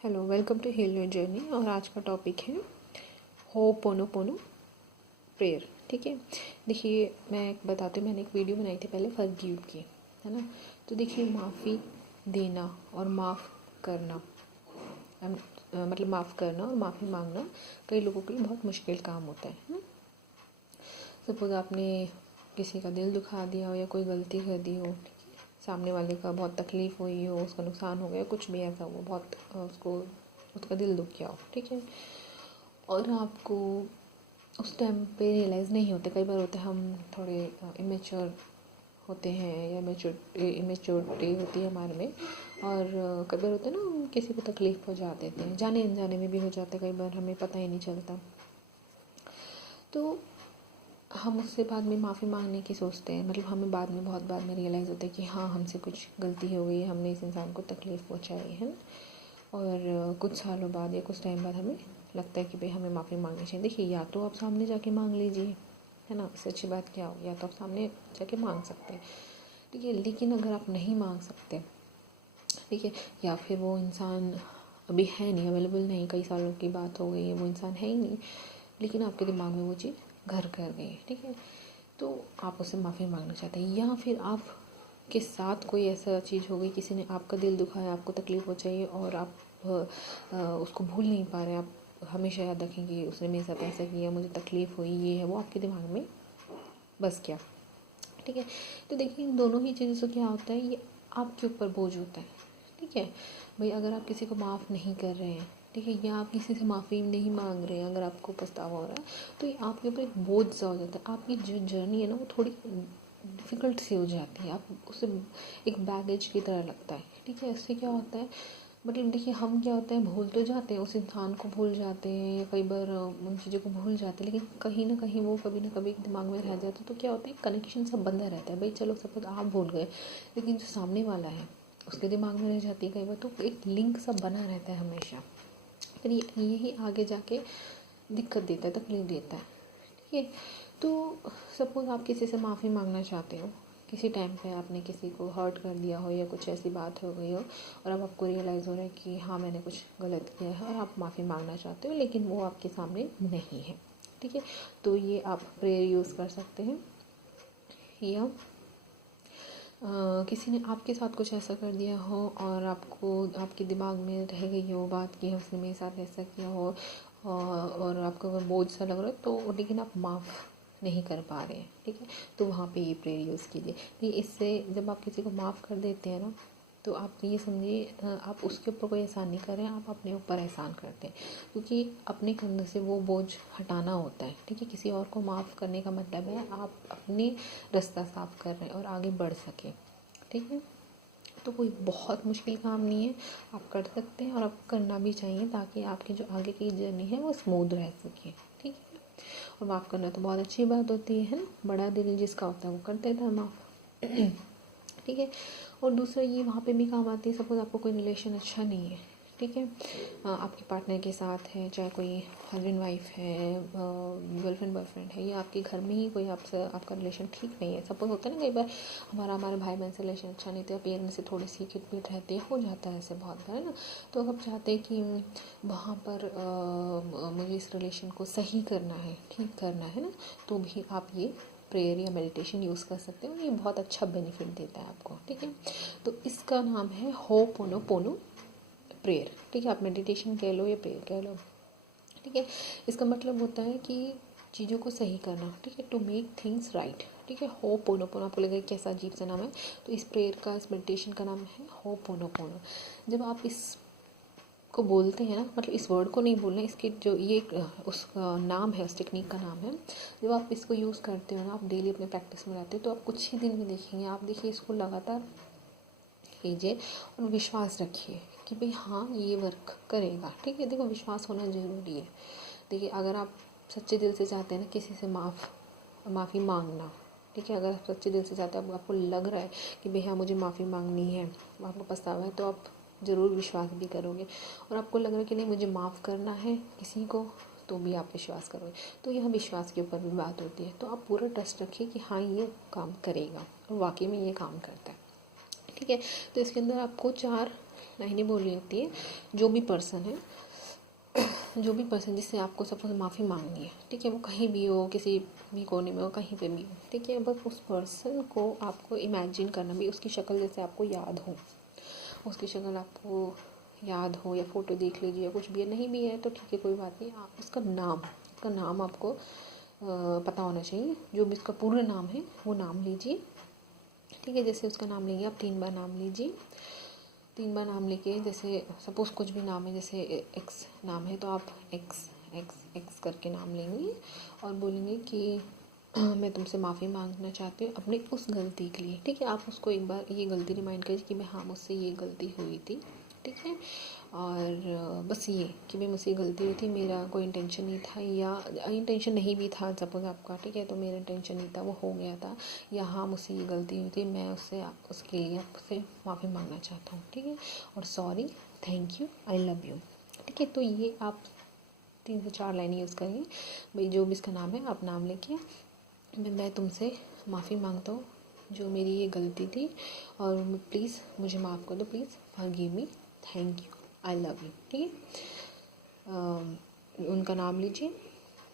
Hello, welcome to heal your journey. और आज का टॉपिक है होपोनोपोनो प्रेयर। ठीक है, देखिए मैं बताती हूँ। मैंने एक वीडियो बनाई थी पहले फॉरगिव की, है ना। तो देखिए, माफ़ी देना और माफ़ करना, मतलब माफ़ करना और माफ़ी मांगना कई लोगों के लिए बहुत मुश्किल काम होता है। सपोज़ आपने किसी का दिल दुखा दिया हो या कोई गलती कर दी हो, सामने वाले का बहुत तकलीफ़ हुई हो, उसका नुकसान हो गया, कुछ भी ऐसा हो, बहुत उसका दिल दुख गया हो, ठीक है। और आपको उस टाइम पे रियलाइज़ नहीं होते। कई बार होते हम थोड़े इमेच्योर होते हैं या इमेच्योरिटी होती है हमारे में। और कई बार होते हैं ना, हम किसी को तकलीफ़ पहुंचा देते हैं, जाने अनजाने में भी हो जाता है, कई बार हमें पता ही नहीं चलता। तो हम उससे बाद में माफ़ी मांगने की सोचते हैं, मतलब हमें बहुत बाद में रियलाइज़ होता है कि हाँ, हमसे कुछ गलती हो गई है, हमने इस इंसान को तकलीफ़ पहुंचाई है। और कुछ सालों बाद या कुछ टाइम बाद हमें लगता है कि भाई हमें माफ़ी मांगनी चाहिए। देखिए, या तो आप सामने जाके मांग लीजिए, है ना, इससे अच्छी बात क्या हो। या तो आप सामने जाके मांग सकते हैं, ठीक है। लेकिन अगर आप नहीं मांग सकते, ठीक है, या फिर वो इंसान अभी है नहीं, अवेलेबल नहीं, कई सालों की बात हो गई है, वो इंसान है ही नहीं, लेकिन आपके दिमाग में वो चीज़ घर कर गई है, ठीक है, तो आप उससे माफ़ी मांगना चाहते हैं। या फिर आप के साथ कोई ऐसा चीज़ हो गई, किसी ने आपका दिल दुखाया, आपको तकलीफ़ पहुंचाई और आप उसको भूल नहीं पा रहे। आप हमेशा याद रखेंगे उसने मेरे साथ ऐसा किया, मुझे तकलीफ़ हुई, ये है वो, आपके दिमाग में बस क्या, ठीक है। तो देखिए, इन दोनों ही चीज़ों से क्या होता है, ये आपके ऊपर बोझ होता है, ठीक है। भाई अगर आप किसी को माफ़ नहीं कर रहे हैं, ठीक है, या आप किसी से माफ़ी नहीं मांग रहे हैं, अगर आपको पछतावा हो रहा है, तो ये आपके ऊपर एक बोझ सा हो जाता है। आपकी जो जर्नी है ना, वो थोड़ी डिफ़िकल्ट सी हो जाती है। आप उसे एक बैगेज की तरह लगता है, ठीक है। इससे क्या होता है, मतलब देखिए, हम क्या होता है, भूल तो जाते हैं, उस इंसान को भूल जाते हैं, या कई बार उन चीज़ों को भूल जाते हैं, लेकिन कहीं ना कहीं वो कभी ना कभी दिमाग में रह जाता है। तो क्या होता है, कनेक्शन सब बंधा रहता है। भाई चलो, सपोज आप भूल गए, लेकिन जो सामने वाला है उसके दिमाग में रह जाती है कई बार, तो एक लिंक सब बना रहता है हमेशा। फिर यही आगे जाके दिक्कत देता है, तकलीफ देता है, ठीक है। तो सपोज़ आप किसी से माफ़ी मांगना चाहते हो, किसी टाइम पे आपने किसी को हर्ट कर दिया हो या कुछ ऐसी बात हो गई हो, और अब आपको रियलाइज़ हो रहा है कि हाँ, मैंने कुछ गलत किया है, और आप माफ़ी मांगना चाहते हो, लेकिन वो आपके सामने नहीं है, ठीक है। तो ये आप प्रेयर यूज़ कर सकते हैं। या किसी ने आपके साथ कुछ ऐसा कर दिया हो और आपको आपके दिमाग में रह गई हो बात कि उसने मेरे साथ ऐसा किया हो, और आपको वो बोझ सा लग रहा है, तो लेकिन आप माफ़ नहीं कर पा रहे हैं, ठीक है। तो वहाँ पे ये प्रेयर यूज़ कीजिए। तो इससे जब आप किसी को माफ़ कर देते हैं ना, तो आप ये समझिए, आप उसके ऊपर कोई एहसान नहीं कर रहे हैं, आप अपने ऊपर एहसान करते हैं, क्योंकि अपने कंधे से वो बोझ हटाना होता है, ठीक है। किसी और को माफ़ करने का मतलब है आप अपने रास्ता साफ कर रहे हैं और आगे बढ़ सकें, ठीक है। तो कोई बहुत मुश्किल काम नहीं है, आप कर सकते हैं, और आपको करना भी चाहिए, ताकि आपकी जो आगे की जर्नी है वो स्मूथ रह सके, ठीक है। और माफ़ करना तो बहुत अच्छी बात होती है ना, बड़ा दिल जिसका होता है वो कर देता है माफ़, ठीक है। और दूसरा ये वहाँ पे भी काम आती है, सपोज़ आपको कोई रिलेशन अच्छा नहीं है, ठीक है, आपके पार्टनर के साथ है, चाहे कोई हस्बैंड वाइफ है, गर्लफ्रेंड बॉयफ्रेंड है, या आपके घर में ही कोई आपसे आपका रिलेशन ठीक नहीं है। सपोज होता है ना, कई बार हमारे भाई बहन से रिलेशन अच्छा नहीं था, पेरेंट्स से थोड़ी सी खिटपीट रहती है, हो जाता है ऐसे बहुत बार, है ना। तो आप चाहते हैं कि वहाँ पर मुझे इस रिलेशन को सही करना है, ठीक करना है ना, तो भी आप ये प्रेयर या मेडिटेशन यूज़ कर सकते हो। ये बहुत अच्छा बेनिफिट देता है आपको, ठीक है। तो इसका नाम है होपोनोपोनो प्रेयर, ठीक है। आप मेडिटेशन कह लो या प्रेयर कह लो, ठीक है। इसका मतलब होता है कि चीज़ों को सही करना, ठीक है, टू मेक थिंग्स राइट, ठीक है। होपोनोपोनो, आपको लगेगा कैसा अजीब सा नाम है, तो इस प्रेयर का, इस मेडिटेशन का नाम है होपोनोपोनो। जब आप इस को बोलते हैं ना, मतलब इस वर्ड को नहीं बोलना, इसके जो ये उसका नाम है, उस टेक्निक का नाम है, जब आप इसको यूज़ करते हो ना, आप डेली अपने प्रैक्टिस में लाते हो, तो आप कुछ ही दिन में देखेंगे, आप देखिए इसको लगातार कीजिए और विश्वास रखिए कि भाई हाँ, ये वर्क करेगा, ठीक है। देखो, विश्वास होना ज़रूरी है। देखिए, अगर आप सच्चे दिल से चाहते हैं ना किसी से माफ़ी मांगना, ठीक है, अगर आप सच्चे दिल से चाहते हैं, आपको लग रहा है कि भाई हाँ, मुझे माफ़ी मांगनी है, आपको पछतावा है, तो आप ज़रूर विश्वास भी करोगे। और आपको लग रहा है कि नहीं, मुझे माफ़ करना है किसी को, तो भी आप विश्वास करोगे। तो यह विश्वास के ऊपर भी बात होती है। तो आप पूरा ट्रस्ट रखिए कि हाँ, ये काम करेगा, और वाकई में ये काम करता है, ठीक है। तो इसके अंदर आपको 4 लाइनें बोलनी होती है। जो भी पर्सन जिससे आपको सपोज माफ़ी मांगनी है, ठीक है, वो कहीं भी हो, किसी भी कोने में हो, कहीं पे भी हो, ठीक है, बस उस पर्सन को आपको इमेजिन करना भी, उसकी शक्ल जैसे आपको याद हो, उसकी शक्ल आपको याद हो, या फ़ोटो देख लीजिए, या कुछ भी है, नहीं भी है तो ठीक है, कोई बात नहीं। आप उसका नाम आपको पता होना चाहिए। जो भी उसका पूरा नाम है वो नाम लीजिए, ठीक है। जैसे उसका नाम लेंगे आप 3 बार नाम लीजिए। 3 बार नाम लेके, जैसे सपोज़ कुछ भी नाम है, जैसे एक्स नाम है तो आप एक्स एक्स एक्स करके नाम लेंगे और बोलेंगे कि मैं तुमसे माफ़ी मांगना चाहती हूँ अपनी उस गलती के लिए, ठीक है। आप उसको एक बार ये गलती रिमाइंड करिए कि मैं, हाँ, मुझसे ये गलती हुई थी, ठीक है। और बस ये कि भाई मुझसे गलती हुई थी, मेरा कोई इंटेंशन नहीं था, या इंटेंशन नहीं भी था सपोज़ आपका, ठीक है, तो मेरा इंटेंशन नहीं था, वो हो गया था, या हाँ मुझसे ये गलती हुई थी, मैं उसके लिए आपसे माफ़ी मांगना चाहता हूँ, ठीक है। और sorry, thank you, I love you, ठीक है। तो ये आप 3 से 4 लाइनें यूज़ करिए। भाई जो भी इसका नाम है आप नाम लेके, मैं तुमसे माफ़ी मांगता हूँ जो मेरी ये गलती थी, और प्लीज़ मुझे माफ़ कर दो, please forgive me, thank you, I love you, ठीक है। उनका नाम लीजिए,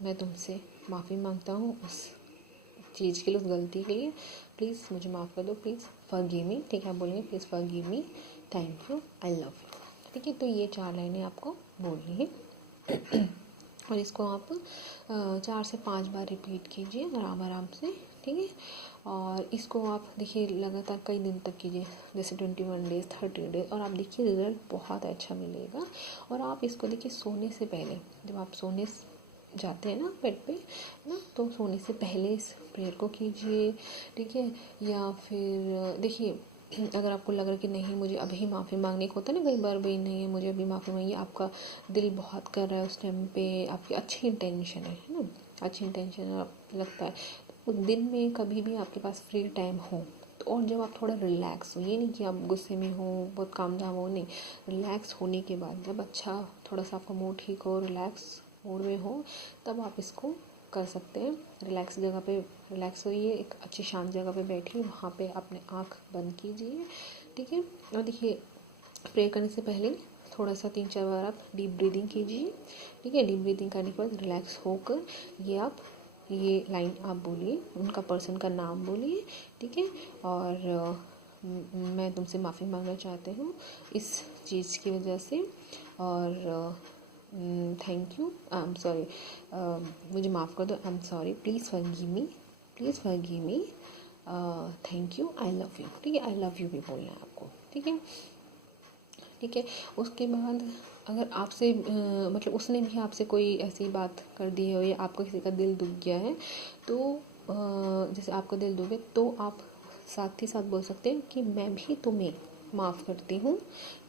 मैं तुमसे माफ़ी मांगता हूँ उस चीज़ के लिए, उस गलती के लिए, प्लीज़ मुझे माफ़ कर दो, प्लीज़ फॉरगिव मी, ठीक है। आप बोलेंगे please forgive me, thank you, I love you, ठीक है। तो ये 4 लाइनें आपको बोलनी है और इसको आप 4 से 5 बार रिपीट कीजिए आराम से, ठीक है। और इसको आप देखिए लगातार कई दिन तक कीजिए, जैसे 21 डेज़, 30 डेज़, और आप देखिए रिज़ल्ट बहुत अच्छा मिलेगा। और आप इसको देखिए सोने से पहले, जब आप सोने जाते हैं ना बेड पे ना, तो सोने से पहले इस प्रेयर को कीजिए, ठीक है। या फिर देखिए अगर आपको लग रहा है कि नहीं मुझे अभी माफ़ी मांगने को, होता है ना कई बार, भाई नहीं मुझे अभी माफ़ी मांगी, आपका दिल बहुत कर रहा है उस टाइम पे, आपकी अच्छी इंटेंशन है ना, अच्छी इंटेंशन है, आप लगता है तो दिन में कभी भी आपके पास फ्री टाइम हो तो, और जब आप थोड़ा रिलैक्स हो, ये नहीं कि आप गुस्से में हो, बहुत काम धाम हो, नहीं, रिलैक्स होने के बाद जब अच्छा थोड़ा सा आपका मूड ठीक हो, रिलैक्स मूड में हो, तब आप इसको कर सकते हैं। रिलैक्स जगह पे रिलैक्स होइए, एक अच्छी शांत जगह पे बैठिए, वहाँ पे अपने आँख बंद कीजिए, ठीक है। और देखिए प्रे करने से पहले थोड़ा सा 3-4 बार आप डीप ब्रीदिंग कीजिए, ठीक है। डीप ब्रीदिंग करने के बाद रिलैक्स होकर ये लाइन आप बोलिए, उनका पर्सन का नाम बोलिए, ठीक है। और मैं तुमसे माफ़ी मांगना चाहती हूँ इस चीज़ की वजह से, और thank you, I am sorry, मुझे माफ़ कर दो, I am sorry, please forgive me, please forgive me, thank you, I love you, ठीक है। आई लव यू भी बोलना है आपको, ठीक है, ठीक है। उसके बाद अगर आपसे मतलब उसने भी आपसे कोई ऐसी बात कर दी हो, या आपका किसी का दिल दुख गया है, तो जैसे आपका दिल दुख है तो आप साथ ही साथ बोल सकते हैं कि मैं भी तुम्हें माफ़ करती हूँ,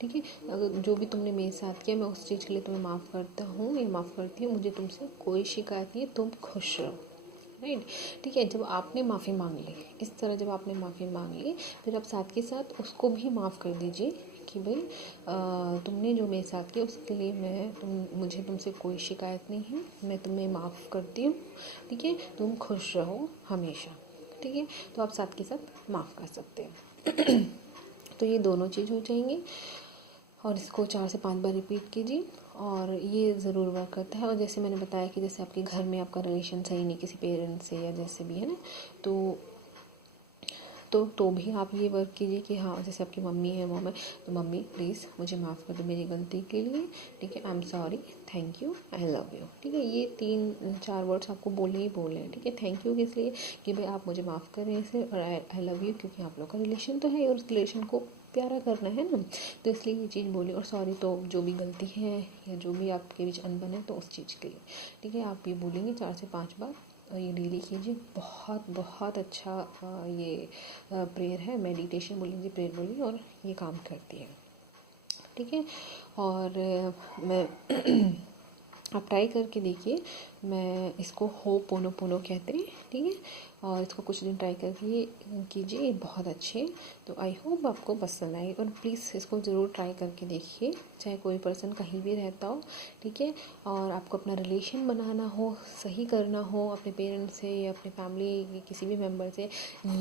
ठीक है। अगर जो भी तुमने मेरे साथ किया, मैं उस चीज़ के लिए तुम्हें माफ़ करता हूँ या माफ़ करती हूँ, मुझे तुमसे कोई शिकायत नहीं है, तुम खुश रहो, राइट, ठीक है। जब आपने माफ़ी मांग ली, इस तरह जब आपने माफ़ी मांग ली, फिर आप साथ के साथ उसको भी माफ़ कर दीजिए कि भाई तुमने जो मेरे साथ किया उसके लिए मुझे तुमसे कोई शिकायत नहीं है, मैं तुम्हें माफ़ करती हूँ, ठीक है, तुम खुश रहो हमेशा, ठीक है। तो आप साथ के साथ माफ़ कर सकते हैं तो ये दोनों चीज़ हो जाएंगी, और इसको 4 से 5 बार रिपीट कीजिए, और ये ज़रूर वर्क करता है। और जैसे मैंने बताया कि जैसे आपके घर में आपका रिलेशन सही नहीं किसी पेरेंट्स से या जैसे भी है ना, तो भी आप ये वर्क कीजिए कि हाँ, जैसे आपकी मम्मी है, मॉम है, तो मम्मी प्लीज़ मुझे माफ़ कर दो मेरी गलती के लिए, ठीक है, I am sorry, thank you, I love you, ठीक है। ये 3-4 वर्ड्स आपको बोलने ही बोलने हैं, ठीक है। थैंक यू किस लिए, कि भाई आप मुझे माफ़ करें इसे, और आई लव यू क्योंकि आप लोग का रिलेशन तो है और उस रिलेशन को प्यारा करना है ना, तो इसलिए ये चीज़ बोली। और सॉरी तो जो भी गलती है या जो भी आपके बीच अनबन है तो उस चीज़ के लिए, ठीक है। आप ये बोलेंगे 4 से 5 बार, और ये डेली कीजिए, बहुत बहुत अच्छा ये प्रेयर है, मेडिटेशन बोल लीजिए, प्रेयर बोलिए, और ये काम करती है, ठीक है। और मैं आप ट्राई करके देखिए, मैं इसको होपोनोपोनो कहते हैं, ठीक है। और इसको कुछ दिन ट्राई करके कीजिए, बहुत अच्छे। तो आई होप आपको पसंद आए, और प्लीज़ इसको ज़रूर ट्राई करके देखिए, चाहे कोई पर्सन कहीं भी रहता हो, ठीक है। और आपको अपना रिलेशन बनाना हो, सही करना हो अपने पेरेंट्स से या अपने फैमिली के किसी भी मेम्बर से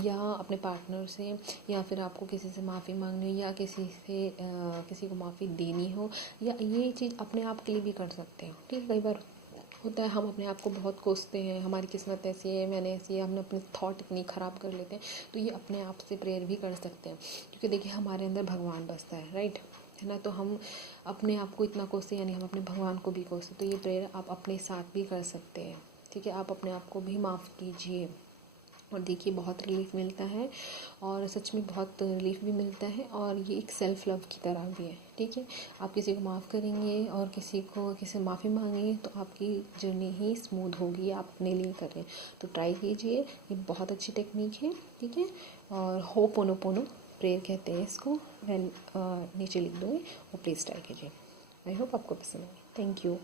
या अपने पार्टनर से, या फिर आपको किसी से माफ़ी मांगनी या किसी को माफ़ी देनी हो, या ये चीज़ अपने आप के लिए भी कर सकते हो, ठीक है। कई बार होता है हम अपने आप को बहुत कोसते हैं, हमारी किस्मत ऐसी है, मैंने ऐसी है, हमने अपने थॉट इतनी ख़राब कर लेते हैं। तो ये अपने आप से प्रेयर भी कर सकते हैं, क्योंकि देखिए हमारे अंदर भगवान बसता है, राइट, है ना। तो हम अपने आप को इतना कोसते, यानी हम अपने भगवान को भी कोसते। तो ये प्रेयर आप अपने साथ भी कर सकते हैं, ठीक है। आप अपने आप को भी माफ़ कीजिए, और देखिए बहुत रिलीफ़ मिलता है, और सच में बहुत रिलीफ़ भी मिलता है, और ये एक सेल्फ़ लव की तरह भी है, ठीक है। आप किसी को माफ़ करेंगे और किसी से माफ़ी मांगेंगे तो आपकी जर्नी ही स्मूथ होगी, आप अपने लिए कर रहे हैं। तो ट्राई कीजिए, ये बहुत अच्छी टेक्निक है, ठीक है। और होपोनोपोनो प्रेयर कहते हैं इसको, मैं नीचे लिख दूँगी, और प्लीज़ ट्राई कीजिए। आई होप आपको पसंद आए। Thank you.